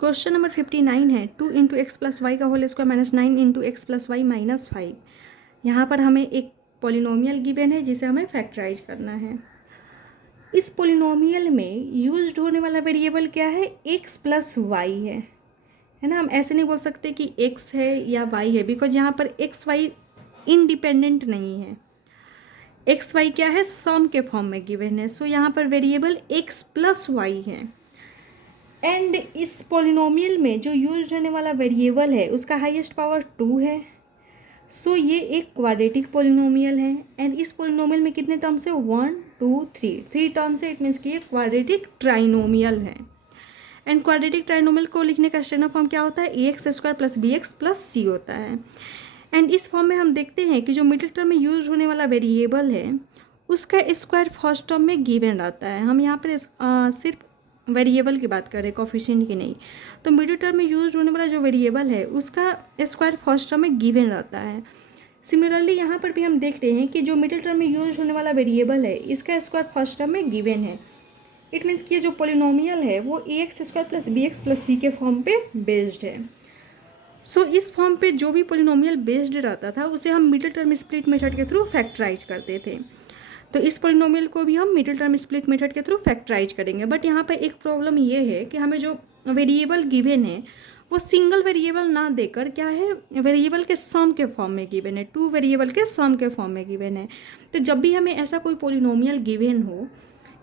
Question number 59 है 2 into x plus y का whole square minus 9 into x plus y minus 5। यहाँ पर हमें एक पॉलिनोमियल गिवन है जिसे हमें फैक्टराइज करना है। इस पॉलिनोमियल में यूज्ड होने वाला वेरिएबल क्या है, एक्स प्लस वाई है ना। हम ऐसे नहीं बोल सकते कि एक्स है या वाई है, बिकॉज यहाँ पर एक्स वाई इंडिपेंडेंट नहीं है। एक्स वाई क्या है, सम के फॉर्म में गिवन है। सो यहाँ पर वेरिएबल एक्स प्लस वाई है। एंड इस पॉलिनोमियल में जो यूज होने वाला वेरिएबल है उसका हाईएस्ट पावर 2 है। सो ये एक क्वाड्रेटिक पॉलिनोमियल है। एंड इस पॉलिनोमियल में कितने टर्म्स है, 1 2 3 टर्म्स है। इट मीन्स कि ये क्वाड्रेटिक ट्राइनोमियल है। एंड क्वाड्रेटिक ट्राइनोमियल को लिखने का स्टैंडर्ड फॉर्म क्या होता है, A X square plus B X plus C होता है। एंड इस फॉर्म में हम देखते हैं कि जो मिडिल टर्म में यूज होने वाला वेरिएबल है उसका स्क्वायर फर्स्ट टर्म में गिवन रहता है। हम यहाँ पर सिर्फ वेरिएबल की बात करें, कोफिशिएंट की नहीं। तो मिडिल टर्म में यूज होने वाला जो वेरिएबल है उसका स्क्वायर फर्स्ट टर्म में गिवन रहता है। सिमिलरली यहाँ पर भी हम देख रहे हैं कि जो मिडिल टर्म में यूज होने वाला वेरिएबल है इसका स्क्वायर फर्स्ट टर्म में गिवन है। इट मीन्स कि ये जो पॉलिनोमियल है वो A X square plus B X plus C के फॉर्म पे बेस्ड है। सो इस फॉर्म पे जो भी पॉलिनोमियल बेस्ड रहता था उसे हम मिडिल टर्म स्प्लिट मेथड के थ्रू फैक्टराइज करते थे। तो इस पॉलिनोमियल को भी हम मिडिल टर्म स्प्लिट मेथड के थ्रू फैक्टराइज करेंगे। बट यहाँ पर एक प्रॉब्लम ये है कि हमें जो वेरिएबल गिवन है वो सिंगल वेरिएबल ना देकर क्या है, वेरिएबल के सम के फॉर्म में गिवन है, 2 वेरिएबल के सम के फॉर्म में गिवन है। तो जब भी हमें ऐसा कोई पॉलिनोमियल गिवन हो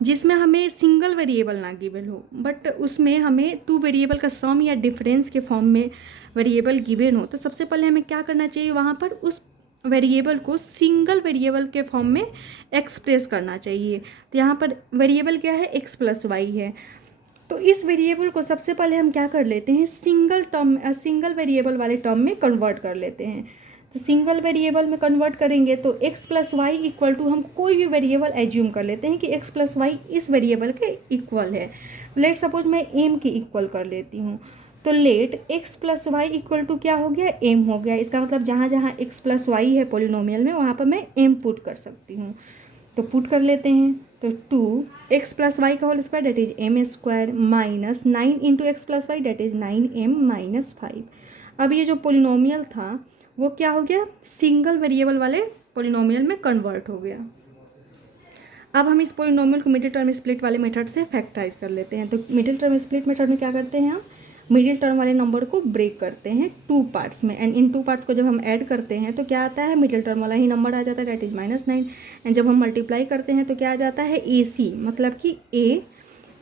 जिसमें हमें सिंगल वेरिएबल ना गिवन हो बट उसमें हमें 2 वेरिएबल का सम या डिफरेंस के फॉर्म में वेरिएबल गिवन हो, तो सबसे पहले हमें क्या करना चाहिए, वहाँ पर उस वेरिएबल को सिंगल वेरिएबल के फॉर्म में एक्सप्रेस करना चाहिए। तो यहाँ पर वेरिएबल क्या है, एक्स प्लस वाई है। तो इस वेरिएबल को सबसे पहले हम क्या कर लेते हैं, सिंगल वेरिएबल वाले टर्म में कन्वर्ट कर लेते हैं। तो सिंगल वेरिएबल में कन्वर्ट करेंगे तो x plus y equal to, हम कोई भी वेरिएबल एज्यूम कर लेते हैं कि एक्स प्लस वाई इस वेरिएबल के इक्वल है। लेट सपोज मैं एम के इक्वल कर लेती हूँ। तो let x plus y equal to क्या हो गया, एम हो गया। इसका मतलब जहाँ जहाँ एक्स प्लस वाई है पॉलिनोमियल में वहाँ पर मैं एम पुट कर सकती हूँ। तो पुट कर लेते हैं। तो 2 एक्स प्लस वाई का whole square that is m square minus 9 into x plus y that is 9m minus 5। अब ये जो पोलिनोमियल था वो क्या हो गया, सिंगल वेरिएबल वाले पोलिनोमियल में कन्वर्ट हो गया। अब हम इस पोलिनोमियल को मिडिल टर्म स्प्लिट वाले मेथड से फैक्टराइज कर लेते हैं। तो मिडिल टर्म स्प्लिट मेथड में क्या करते हैं, हम मिडिल टर्म वाले नंबर को ब्रेक करते हैं 2 पार्ट्स में। एंड इन 2 पार्ट्स को जब हम ऐड करते हैं तो क्या आता है, मिडिल टर्म वाला ही नंबर आ जाता है, डेट इज -9। एंड जब हम मल्टीप्लाई करते हैं तो क्या आ जाता है, AC, मतलब कि A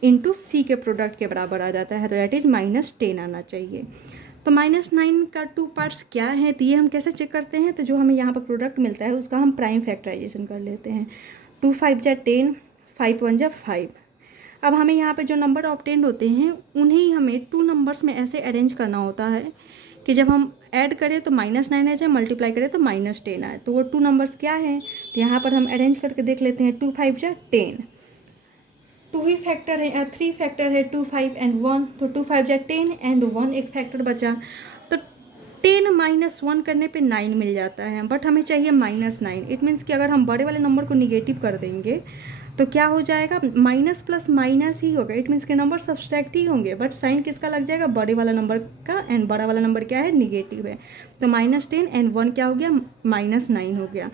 इंटू सी के प्रोडक्ट के बराबर आ जाता है। तो डेट इज -10 आना चाहिए। तो -9 का 2 पार्ट्स क्या है, तो ये हम कैसे चेक करते हैं, तो जो हमें यहाँ पर प्रोडक्ट मिलता है उसका हम प्राइम फैक्टराइजेशन कर लेते हैं। 2 5 जा 10, 5 1 जा 5। अब हमें यहाँ पे जो नंबर ऑब्टेंड होते हैं उन्हें हमें 2 नंबर्स में ऐसे अरेंज करना होता है कि जब हम ऐड करें तो -9 आ जाए, मल्टीप्लाई करें तो -10 आए। तो वो 2 नंबर्स क्या हैं, तो यहाँ पर हम अरेंज करके देख लेते हैं। 2 5 जा 10, 2 ही फैक्टर है, 3 फैक्टर है, 2 5 एंड 1। तो 2 5 जा 10 एंड 1 एक फैक्टर बचा। तो 10 माइनस 1 करने पे 9 मिल जाता है, बट हमें चाहिए -9। इट मीन्स कि अगर हम बड़े वाले नंबर को निगेटिव कर देंगे तो क्या हो जाएगा, माइनस प्लस माइनस ही होगा। इट मीन्स के नंबर सब्सट्रैक्ट ही होंगे, बट साइन किसका लग जाएगा, बड़े वाला नंबर का। एंड बड़ा वाला नंबर क्या है, निगेटिव है। तो -10 एंड 1 क्या हो गया, -9 हो गया।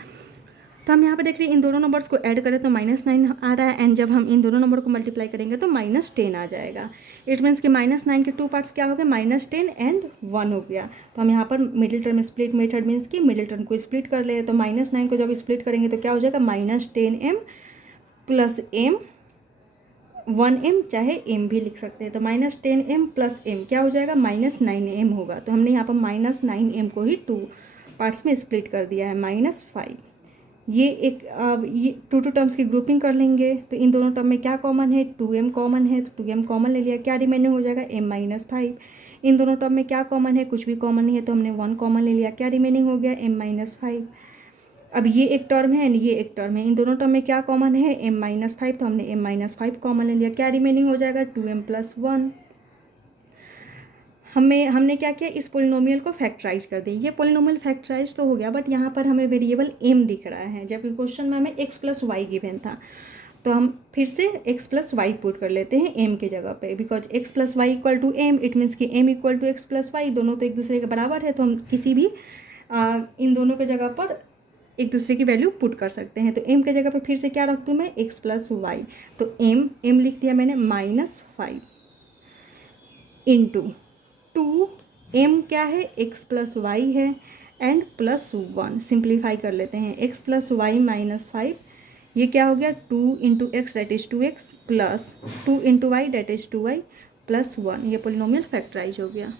तो हम यहाँ पे देख रहे हैं इन दोनों नंबर्स को ऐड करें तो -9 आ रहा है। एंड जब हम इन दोनों नंबर को मल्टीप्लाई करेंगे तो -10 आ जाएगा। इट मीन्स कि -9 के 2 पार्ट्स क्या हो गए, -10 एंड 1 हो गया। तो हम यहाँ पर middle term split method means कि मिडिल टर्म को स्प्लिट कर ले। तो -9 को जब स्प्लिट करेंगे तो क्या हो जाएगा, -10m प्लस m, 1m चाहे m भी लिख सकते हैं। तो -10m प्लस m क्या हो जाएगा, -9m होगा। तो हमने यहाँ पर -9m को ही 2 पार्ट्स में स्प्लिट कर दिया है, -5। ये एक अब ये 2 टर्म्स की ग्रुपिंग कर लेंगे। तो इन दोनों टर्म में क्या कॉमन है, 2m कॉमन है। तो 2m कॉमन ले लिया, क्या रिमेनिंग हो जाएगा, m-5। इन दोनों टर्म में क्या कॉमन है, कुछ भी कॉमन नहीं है, तो हमने 1 कॉमन ले लिया, क्या रिमेनिंग हो गया, m-5। अब ये एक टर्म है एंड ये एक टर्म है, इन दोनों टर्म में क्या कॉमन है, m-5। तो हमने m-5 कॉमन ले लिया, क्या रिमेनिंग हो जाएगा, 2m + 1। हमने क्या किया, इस पोलिनोमियल को फैक्टराइज कर दिया। ये पोलिनोमियल फैक्टराइज तो हो गया, बट यहाँ पर हमें वेरिएबल m दिख रहा है, जबकि क्वेश्चन में हमें x + y गिवन था। तो हम फिर से x प्लस वाई पुट कर लेते हैं m के जगह पे, because x plus y equal to m, it means कि m equal to x plus y, दोनों तो एक दूसरे के बराबर है, तो हम किसी भी इन दोनों के जगह पर एक दूसरे की वैल्यू पुट कर सकते हैं। तो m के जगह पे फिर से क्या रख दूँ मैं, x प्लस वाई, तो m लिख दिया मैंने -5 इंटू 2, m क्या है, x प्लस वाई है एंड +1, सिंप्लीफाई कर लेते हैं, x प्लस वाई -5, ये क्या हो गया 2 into x that is 2x plus 2 into y that is 2y plus 1, ये पोलिनोमियल फैक्टराइज हो गया।